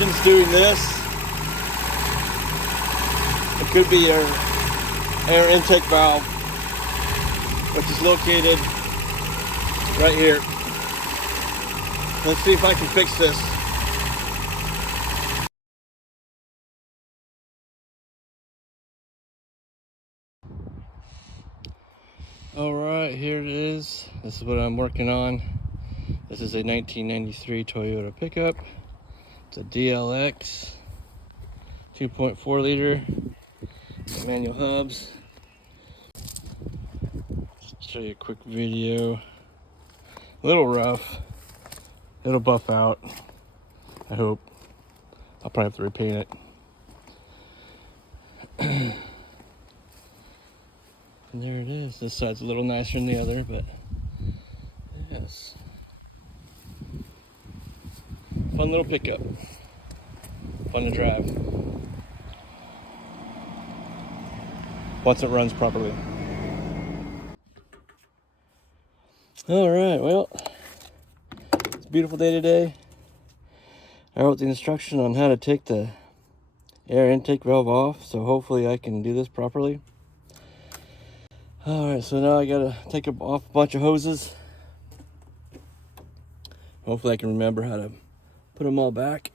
engine's doing this. It could be your air intake valve, which is located right here. Let's see if I can fix this. All right, here it is. This is what I'm working on. This is a 1993 Toyota pickup. It's a DLX, 2.4 liter, manual hubs. Just show you a quick video. A little rough. It'll buff out, I hope. I'll probably have to repaint it. And there it is. This side's a little nicer than the other, but yes. Fun little pickup. Fun to drive. Once it runs properly. Alright, well, it's a beautiful day today. I wrote the instruction on how to take the air intake valve off, so hopefully I can do this properly. Alright, so now I gotta take off a bunch of hoses. Hopefully I can remember how to put them all back.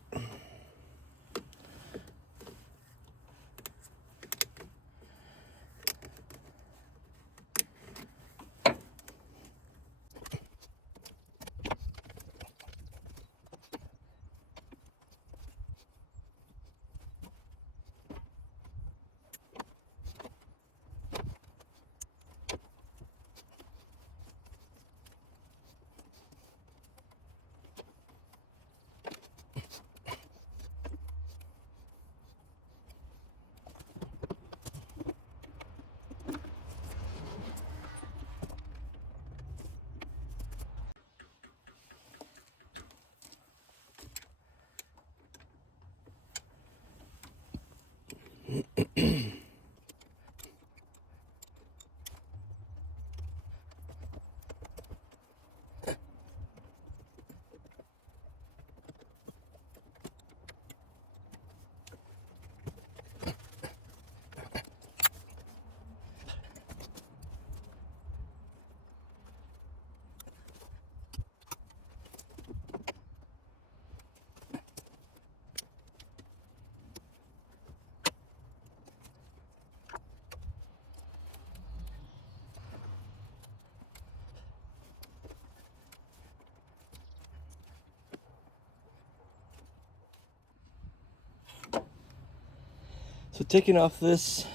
So taking off this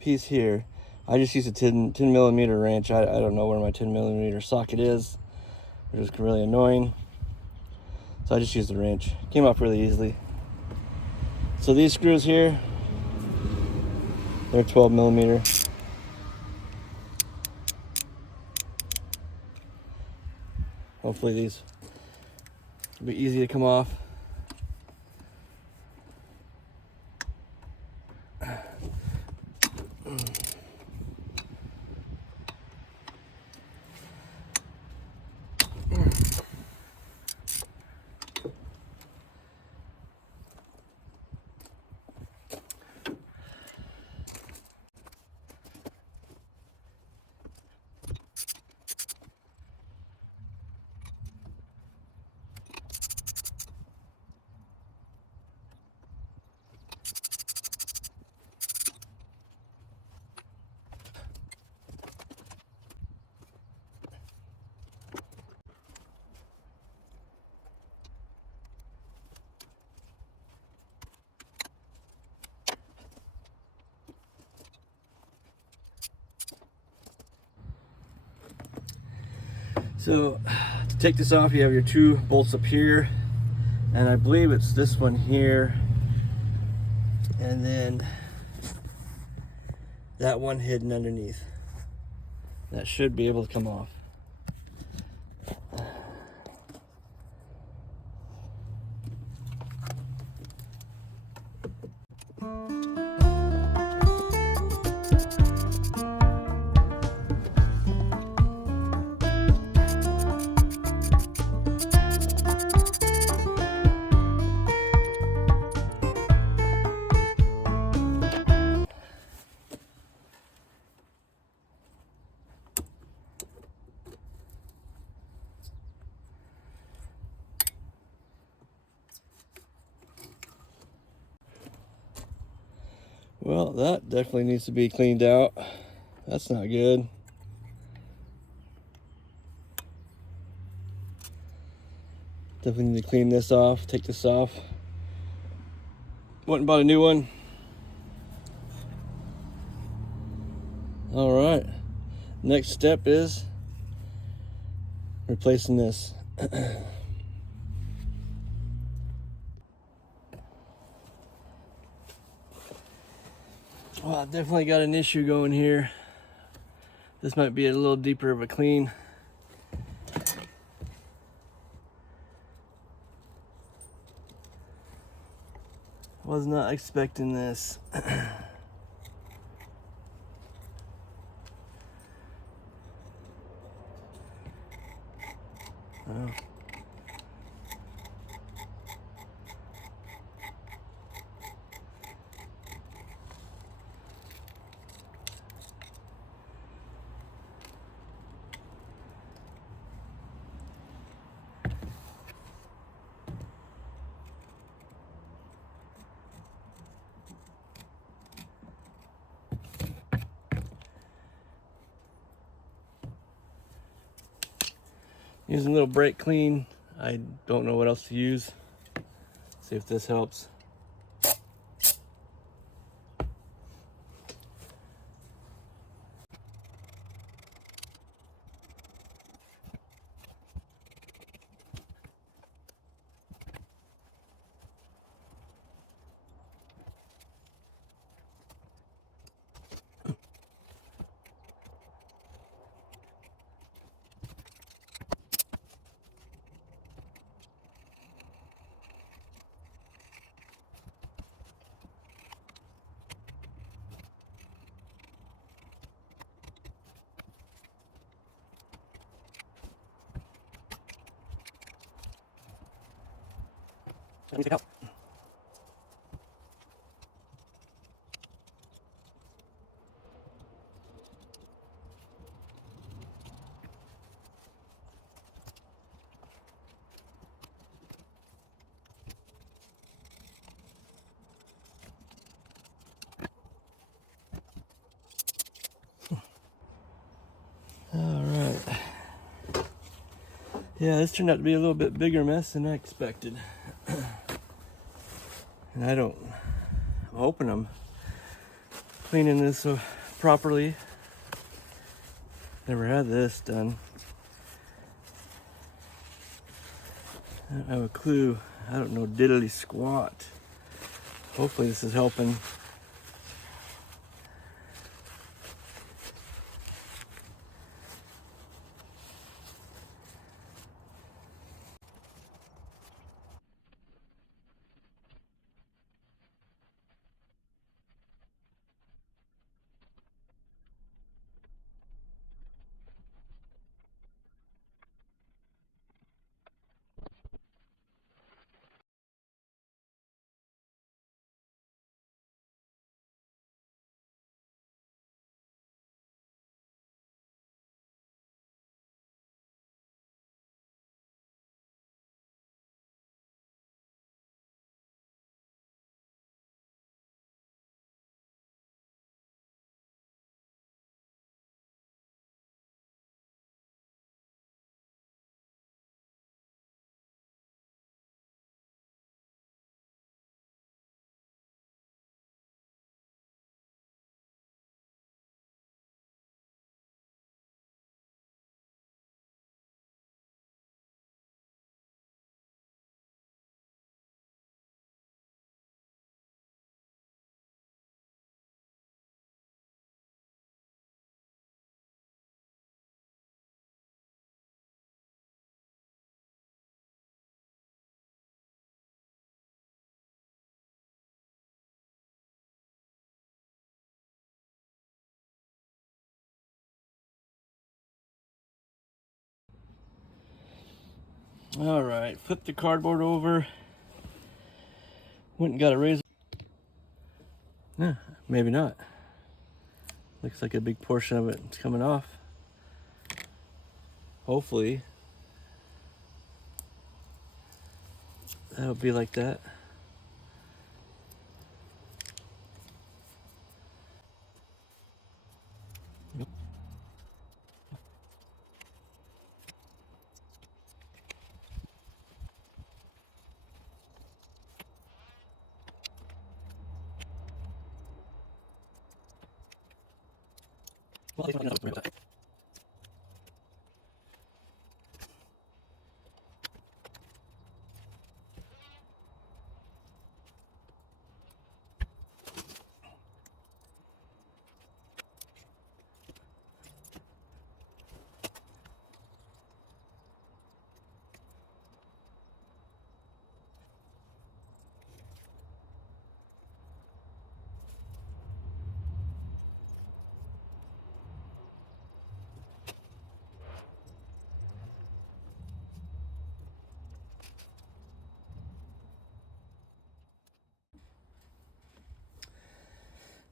piece here, I just use a 10 millimeter wrench. I don't know where my 10 millimeter socket is, which is really annoying. So I just used the wrench. Came off really easily. So these screws here, they're 12 millimeter. Hopefully these will be easy to come off. So to take this off, you have your two bolts up here, and I believe it's this one here, and then that one hidden underneath. That should be able to come off. Well, that definitely needs to be cleaned out. That's not good. Definitely need to clean this off, take this off. Went and bought a new one. All right, next step is replacing this. Well, I definitely got an issue going here. This might be a little deeper of a clean. Was not expecting this. Oh. Using a little brake clean. I don't know what else to use. See if this helps. Let me take out. All right. Yeah, this turned out to be a little bit bigger mess than I expected. And I'm hoping I'm cleaning this properly. Never had this done. I don't have a clue. I don't know diddly squat. Hopefully this is helping. All right, flip the cardboard over. Went and got a razor. Yeah, maybe not. Looks like a big portion of it is coming off. Hopefully that'll be like that.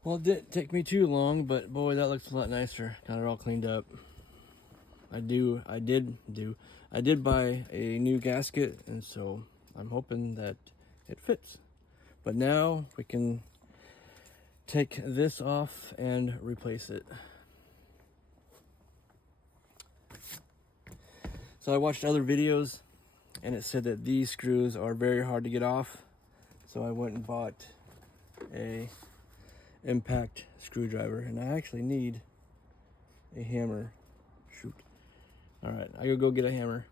Well, it didn't take me too long, but boy, that looks a lot nicer. Got it all cleaned up. I did buy a new gasket, and so I'm hoping that it fits. But now we can take this off and replace it. So I watched other videos, and it said that these screws are very hard to get off. So I went and bought a impact screwdriver, and I actually need a hammer. Shoot. All right, I gotta go get a hammer.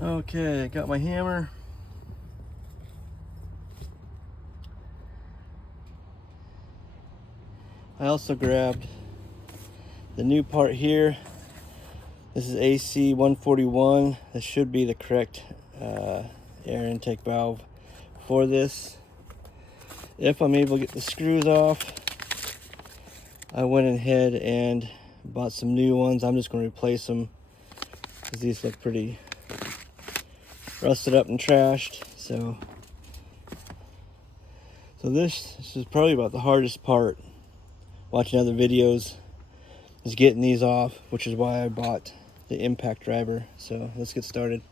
Okay, got my hammer. I also grabbed the new part here. This is AC 141. This should be the correct air intake valve for this. If I'm able to get the screws off, I went ahead and bought some new ones. I'm just going to replace them because these look pretty rusted up and trashed. So this is probably about the hardest part watching other videos, is getting these off, which is why I bought the impact driver. So let's get started.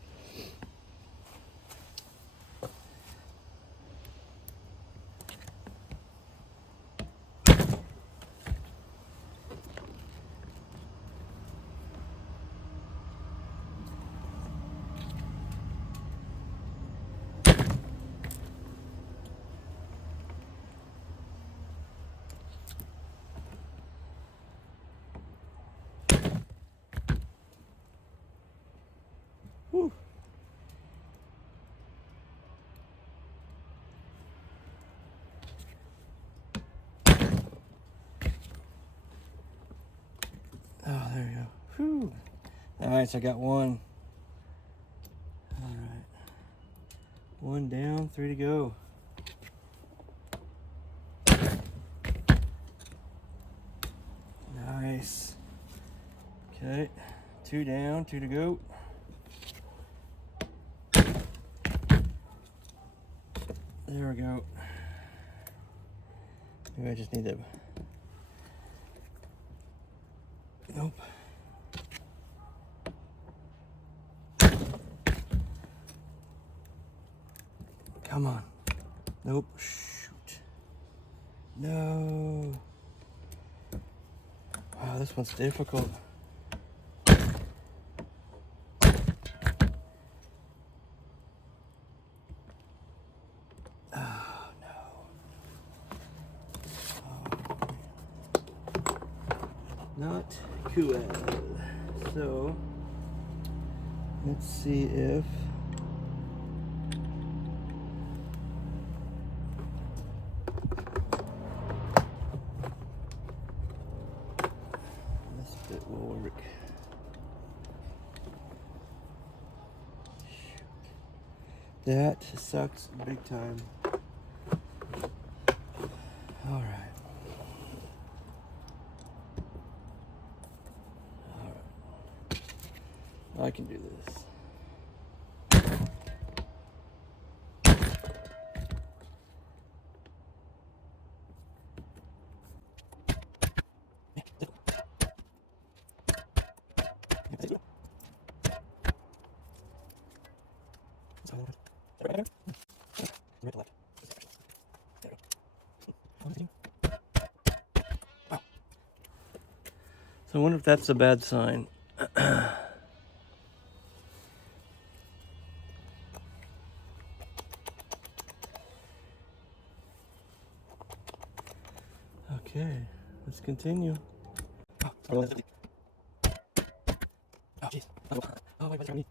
Whew. Oh, there you go. Whew. All right, so I got one. All right. One down, 3 to go. Nice. Okay, 2 down, 2 to go. There we go. Maybe I just need to... Nope. Come on. Nope. Shoot. No. Wow, this one's difficult. Oh, no. Oh. Not cool. So, let's see if... this bit will work. That sucks big time. All right. All right. I can do this. So I wonder if that's a bad sign. Okay, let's continue. Oh, jeez. Oh, wait, what's wrong with me?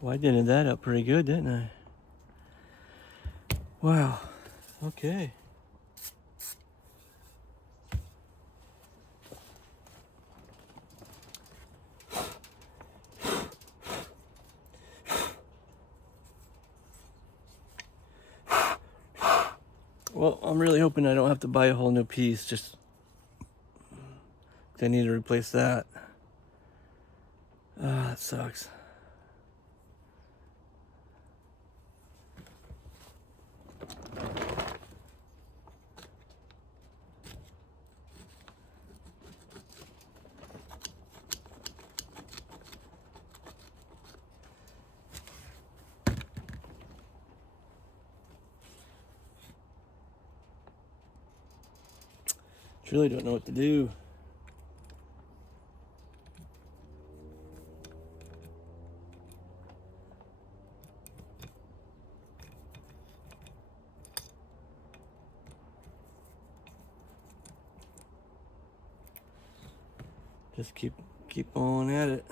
Well, I did that up pretty good, didn't I? Wow. Okay. Well, I'm really hoping I don't have to buy a whole new piece, just I need to replace that. Ah, that sucks. Really don't know what to do. Just keep on at it.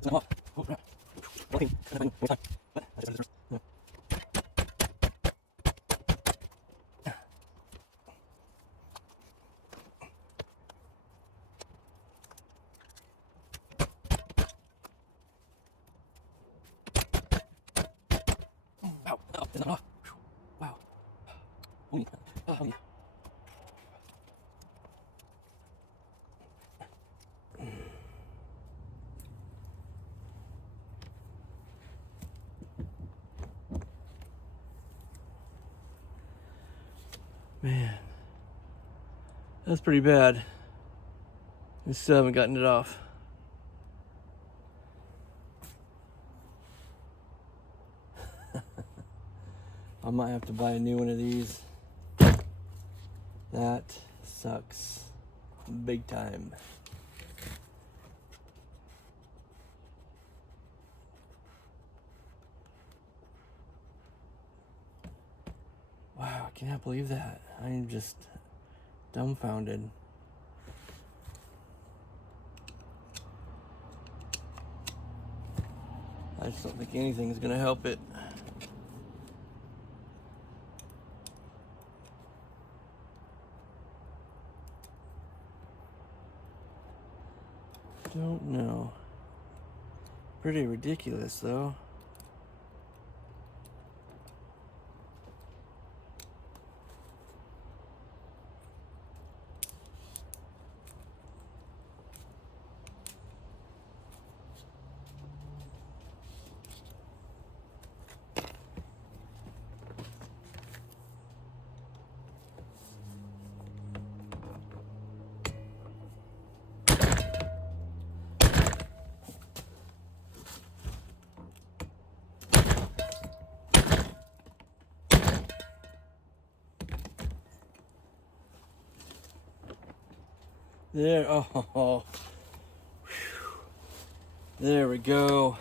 Wow. Man, that's pretty bad. I still haven't gotten it off. I might have to buy a new one of these. That sucks big time. Wow, I cannot believe that. I'm just dumbfounded. I just don't think anything's gonna help it. Don't know. Pretty ridiculous though. There, oh, there we go.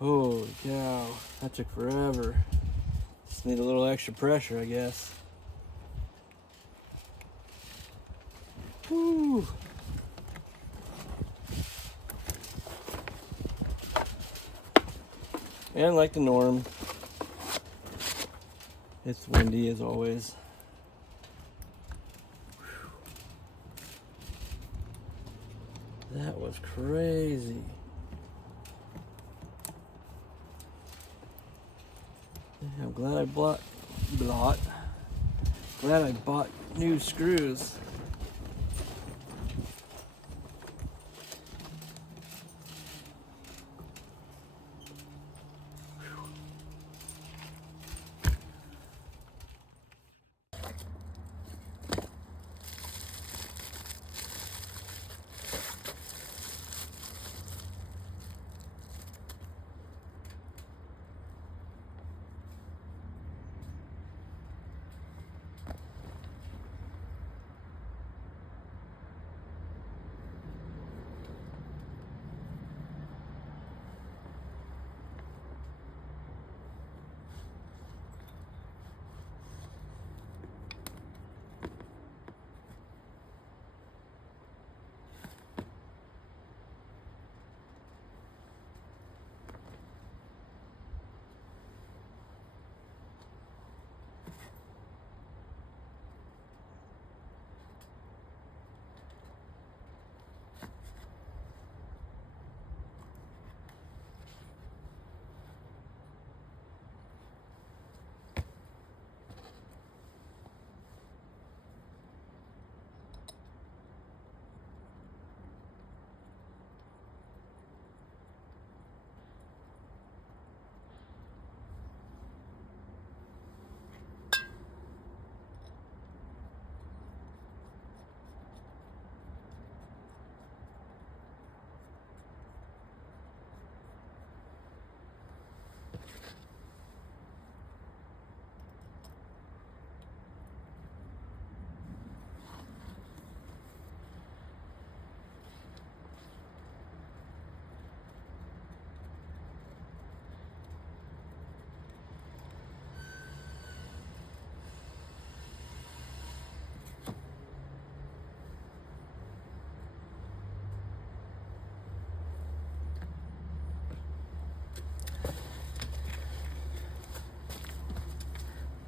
Holy cow, that took forever. Just need a little extra pressure, I guess. Woo. And like the norm, it's windy as always. That was crazy. Yeah, I'm glad I bought new screws.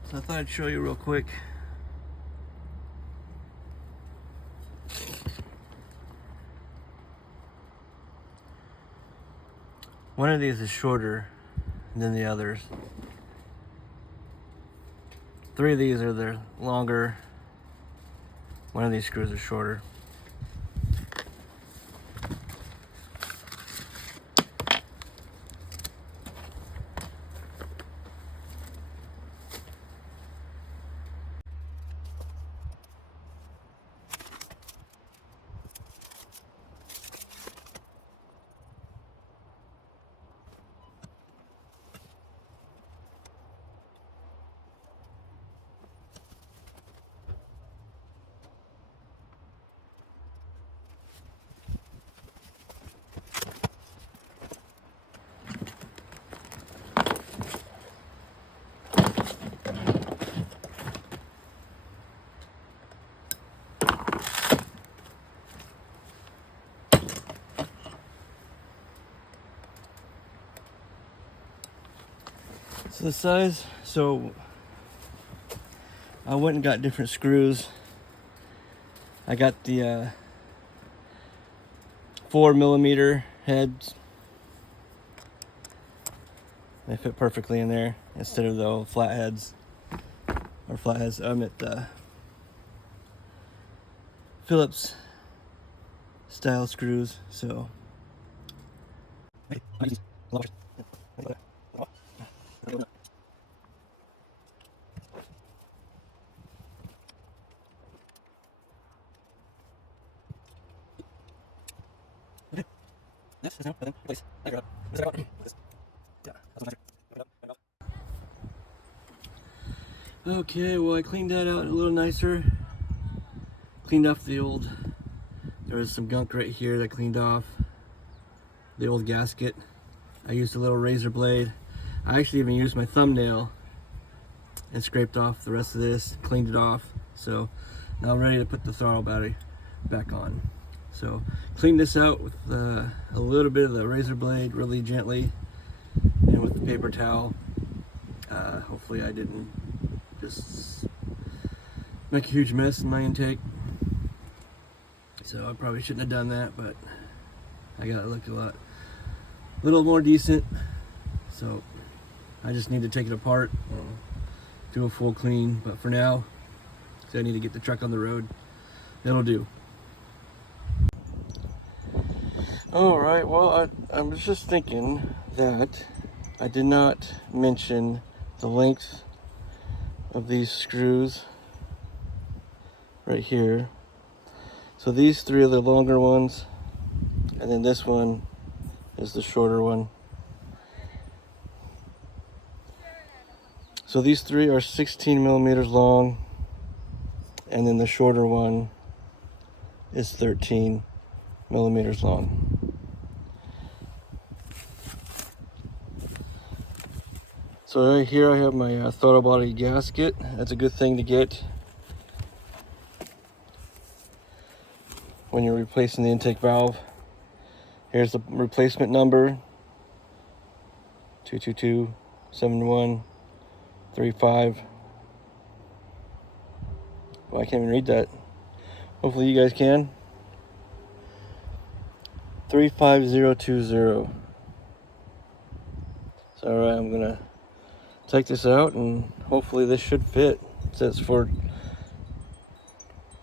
So I thought I'd show you real quick. One of these is shorter than the others. 3 of these are the longer. One of these screws is shorter. So the size, so I went and got different screws. I got the 4mm heads. They fit perfectly in there instead of the old flatheads. Or flatheads, I'm at the Phillips style screws, so. Okay, well I cleaned that out a little nicer. Cleaned off the old, there was some gunk right here that I cleaned off. The old gasket. I used a little razor blade. I actually even used my thumbnail and scraped off the rest of this, cleaned it off. So now I'm ready to put the throttle battery back on. So clean this out with a little bit of the razor blade really gently and with the paper towel. Hopefully I didn't just make a huge mess in my intake. So I probably shouldn't have done that, but I got it look a little more decent. So I just need to take it apart, do a full clean, but for now, because I need to get the truck on the road, it'll do. All right, well, I was just thinking that I did not mention the length of these screws right here. So these three are the longer ones, and then this one is the shorter one. So these three are 16 millimeters long, and then the shorter one is 13 millimeters long. So right here I have my throttle body gasket. That's a good thing to get when you're replacing the intake valve. Here's the replacement number, 222-7135. Well, I can't even read that. Hopefully you guys can. 35020. So alright, I'm gonna take this out and hopefully this should fit. It says for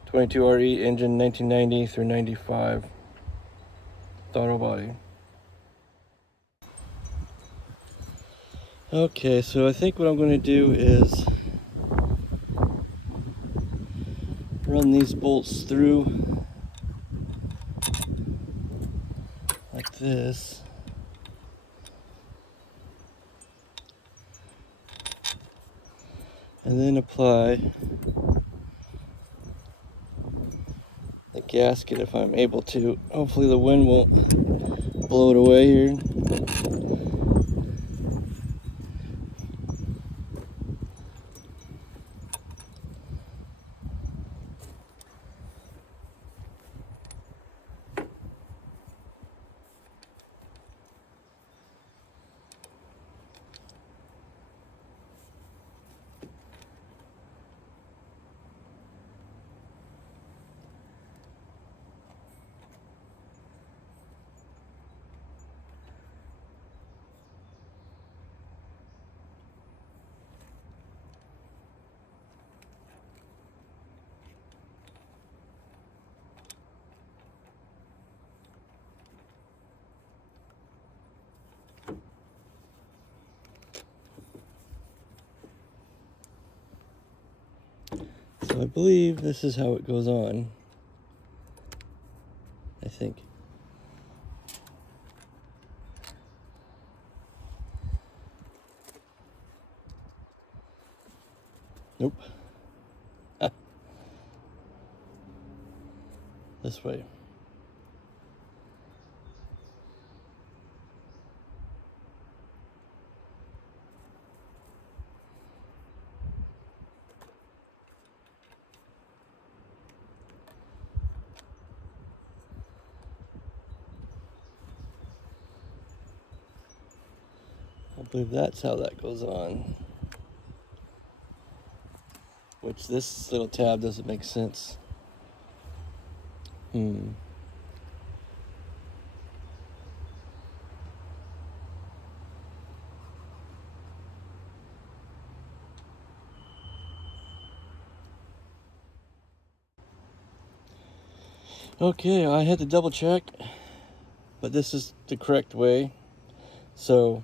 22RE engine 1990 through 95 throttle body. Okay, so I think what I'm going to do is run these bolts through like this. And then apply the gasket if I'm able to. Hopefully the wind won't blow it away here. So I believe this is how it goes on. I think. Nope. Ah. This way. I believe that's how that goes on. Which this little tab doesn't make sense. Okay, I had to double check, but this is the correct way. So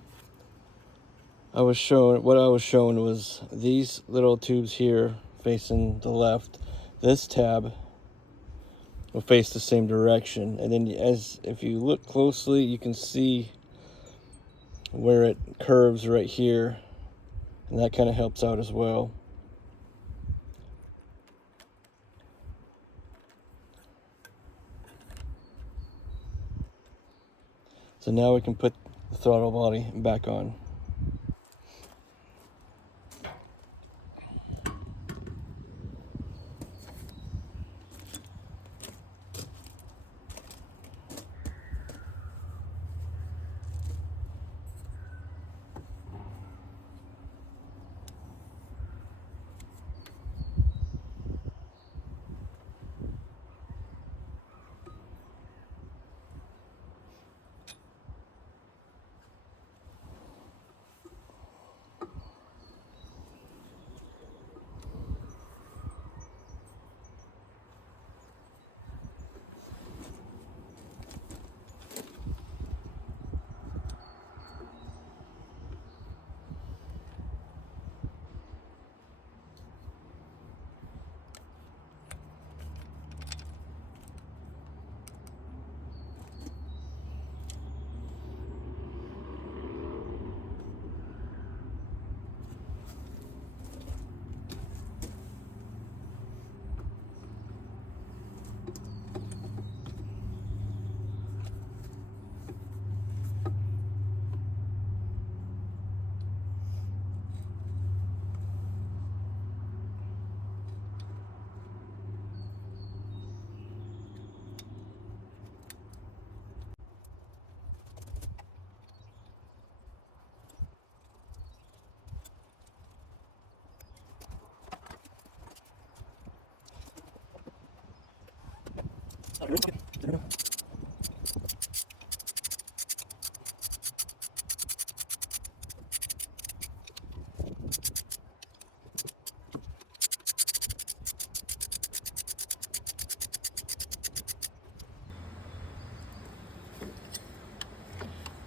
what I was shown was these little tubes here facing the left. This tab will face the same direction, and then if you look closely, you can see where it curves right here, and that kind of helps out as well. So now we can put the throttle body back on.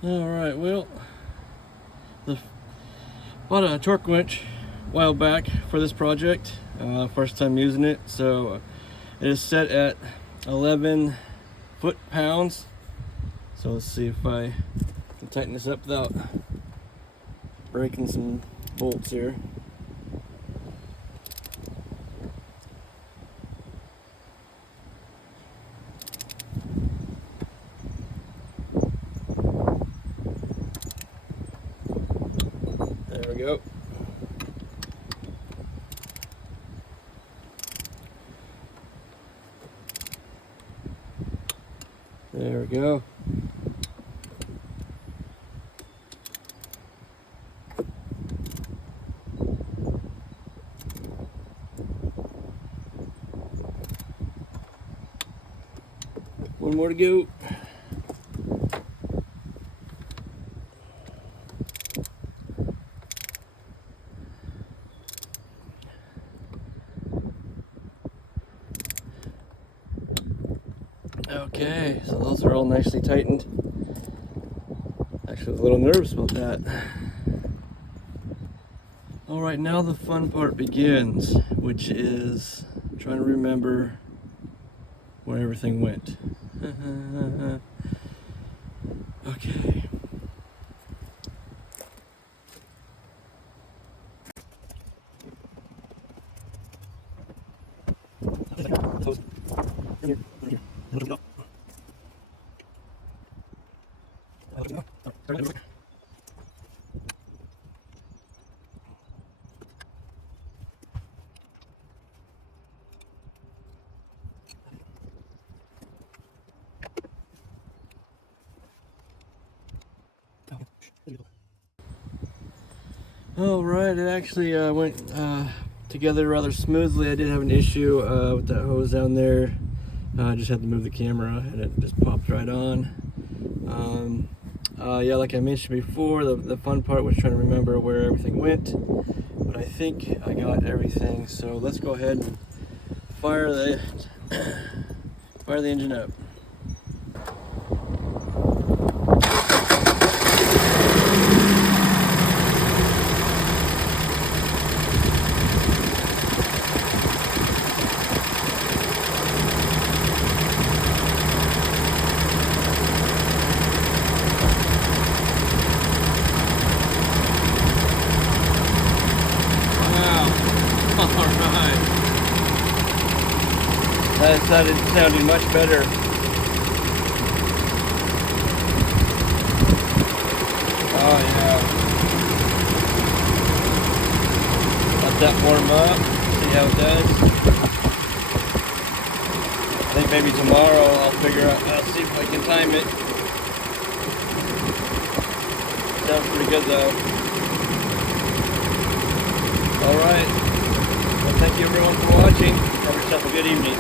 All right, well, bought a torque winch a while back for this project. First time using it, so it is set at 11 foot-pounds. So let's see if I can tighten this up without breaking some bolts here. There we go. There we go. One more to go. Okay, so those are all nicely tightened. Actually, I was a little nervous about that. All right, now the fun part begins, which is trying to remember where everything went. Okay. All right, it actually went together rather smoothly. I did have an issue with that hose down there. I just had to move the camera and it just popped right on. Yeah, like I mentioned before, the fun part was trying to remember where everything went, but I think I got everything. So let's go ahead and fire the engine up. That started sounding much better. Oh yeah. Let that warm up, see how it does. I think maybe tomorrow I'll see if I can time it. Sounds pretty good though. Alright. Well, thank you everyone for watching. Have yourself a good evening.